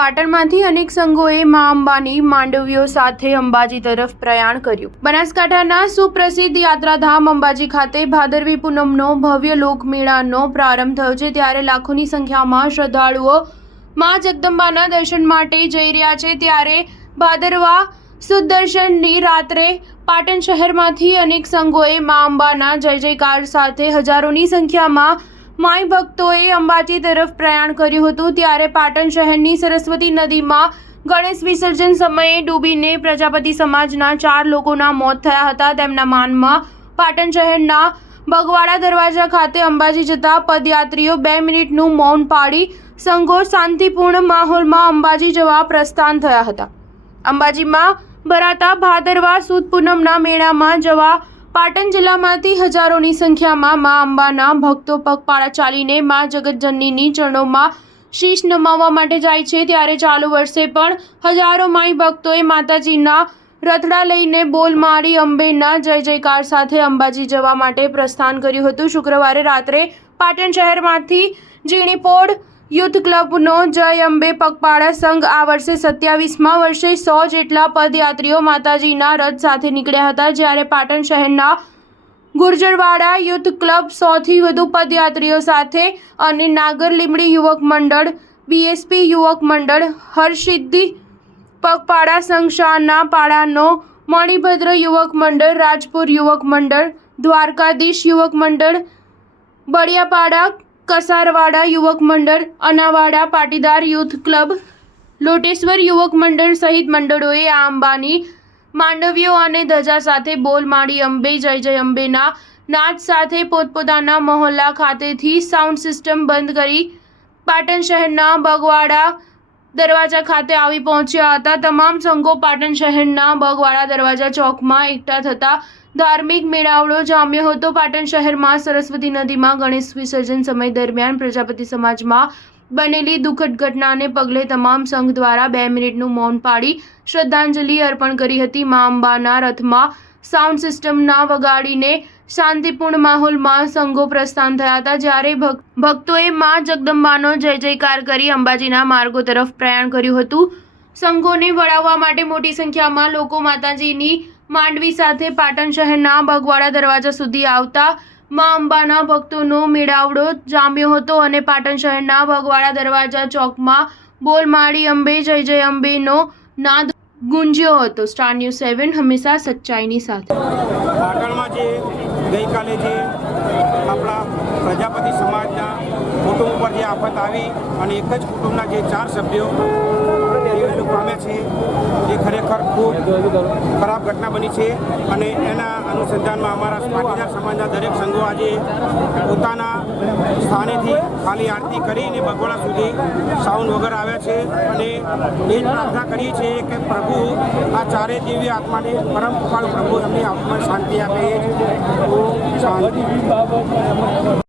પાટણમાંથી અનેક સંઘોએ મા અંબાની માંડવીઓ સાથે અંબાજી તરફ પ્રયાણ કર્યું। બનાસકાંઠાના સુપ્રસિદ્ધ યાત્રાધામ અંબાજી ખાતે ભાદરવી પૂનમનો ભવ્ય લોકમેળાનો પ્રારંભ થયો છે, ત્યારે લાખોની સંખ્યામાં શ્રદ્ધાળુઓ મા જગદંબાના દર્શન માટે જઈ રહ્યા છે। ત્યારે ભાદરવા સુદ દર્શનની રાત્રે પાટણ શહેરમાંથી અનેક સંઘોએ મા અંબાના જય જયકાર સાથે હજારોની સંખ્યામાં માઈ ભક્તોએ અંબાજી તરફ પ્રયાણ કર્યું હતું। ત્યારે પાટણ શહેરની સરસ્વતી નદીમાં ગણેશ વિસર્જન સમયે ડૂબીને પ્રજાપતિ સમાજના 4 લોકોના મોત થયા હતા। તેમના માનમાં પાટણ શહેરના બગવાડા દરવાજા ખાતે અંબાજી જતા પદયાત્રીઓ 2 મિનિટનું મૌન પાળી સંઘો શાંતિપૂર્ણ માહોલમાં અંબાજી જવા પ્રસ્થાન થયા હતા। અંબાજીમાં ભરાતા ભાદરવા સુદ પૂનમના મેળામાં જવા પાટણ જિલ્લામાંથી હજારોની સંખ્યામાં મા અંબાના ભક્તો પગપાળા ચાલીને મા જગતજનનીની ચરણોમાં શીશ નમાવવા માટે જાય છે। ત્યારે ચાલુ વર્ષે પણ હજારો માઈ ભક્તોએ માતાજીના રથડા લઈને બોલ મારી અંબેના જય જયકાર સાથે અંબાજી જવા માટે પ્રસ્થાન કર્યું હતું। શુક્રવારે રાત્રે પાટણ શહેરમાંથી જીણીપોળ યુથ ક્લબનો જય અંબે પગપાળા સંઘ આ વર્ષે 27મા વર્ષે 100 જેટલા પદયાત્રીઓ માતાજીના રથ સાથે નીકળ્યા હતા। જ્યારે પાટણ શહેરના ગુર્જરવાડા યુથ ક્લબ 100થી વધુ પદયાત્રીઓ સાથે અને નાગર લીમડી યુવક મંડળ, બીએસપી યુવક મંડળ, હરસિદ્ધિ પગપાળા સંઘ, શાહના પાડાનો મણિભદ્ર યુવક મંડળ, રાજપુર યુવક મંડળ, દ્વારકાધીશ યુવક મંડળ, બળિયાપાડા કસારવાડા યુવક મંડળ, અનાવાડા પાટીદાર યુથ ક્લબ, લોટેશ્વર યુવક મંડળ સહિત મંડળોએ આ અંબાની માંડવીઓ અને ધજા સાથે બોલ માડી અંબે જય જય અંબેના નાદ સાથે પોતપોતાના મહોલ્લા ખાતેથી સાઉન્ડ સિસ્ટમ બંધ કરી પાટણ શહેરના બગવાડા દરવાજા ખાતે આવી પહોંચ્યા હતા। તમામ સંઘો પાટણ શહેરના બગવાડા દરવાજા ચોકમાં એકઠા થતા ધાર્મિક મેળાવડો જામ્યો હતો। પાટણ શહેરમાં સરસ્વતી નદીમાં ગણેશ વિસર્જન સમય દરમિયાન પ્રજાપતિ સમાજમાં બનેલી દુઃખદ ઘટનાને પગલે તમામ સંઘ દ્વારા 2 મિનિટનું મૌન પાળી શ્રદ્ધાંજલિ અર્પણ કરી હતી। મા અંબાના રથમાં સાઉન્ડ સિસ્ટમ ના વગાડીને શાંતિપૂર્ણ માહોલમાં સંઘો પ્રસ્થાન થયા હતા। જ્યારે ભક્તોએ મા જગદંબાનો જય જયકાર કરી અંબાજીના માર્ગો તરફ પ્રયાણ કર્યું હતું। સંઘોને વળાવવા માટે મોટી સંખ્યામાં લોકો માતાજીની માંડવી સાથે પાટણ શહેરના બગવાડા દરવાજા સુધી આવતા મા અંબાના ભક્તોનો મેળાવડો જામ્યો હતો અને પાટણ શહેરના બગવાડા દરવાજા ચોકમાં બોલ માડી અંબે જય જય અંબેનો નાદ ગુંજ્યો હતો। સ્ટાર ન્યૂઝ 7 હંમેશા સચ્ચાઈની સાથે। પાટણમાં જે ગઈકાલે જે આપણા પ્રજાપતિ સમાજના કુટુંબ ઉપર જે આફત આવી અને એક જ કુટુંબના જે 4 સભ્યો મૃત્યુ પામ્યા છે, એ ખરેખર ખૂબ ખરાબ ઘટના બની છે અને એના અનુસંધાનમાં અમારા પાટીદાર સમાજના દરેક સંઘો આજે પોતાના સ્થાનેથી ખાલી આરતી કરીને બગવાડા સુધી સાઉન્ડ વગર આવ્યા છે અને એ જ પ્રાર્થના કરીએ છીએ કે પ્રભુ આ 4 દિવ્ય આત્માને પરમ કૃપાળુ પ્રભુ એમની આત્માને શાંતિ આપે। શાંતિ।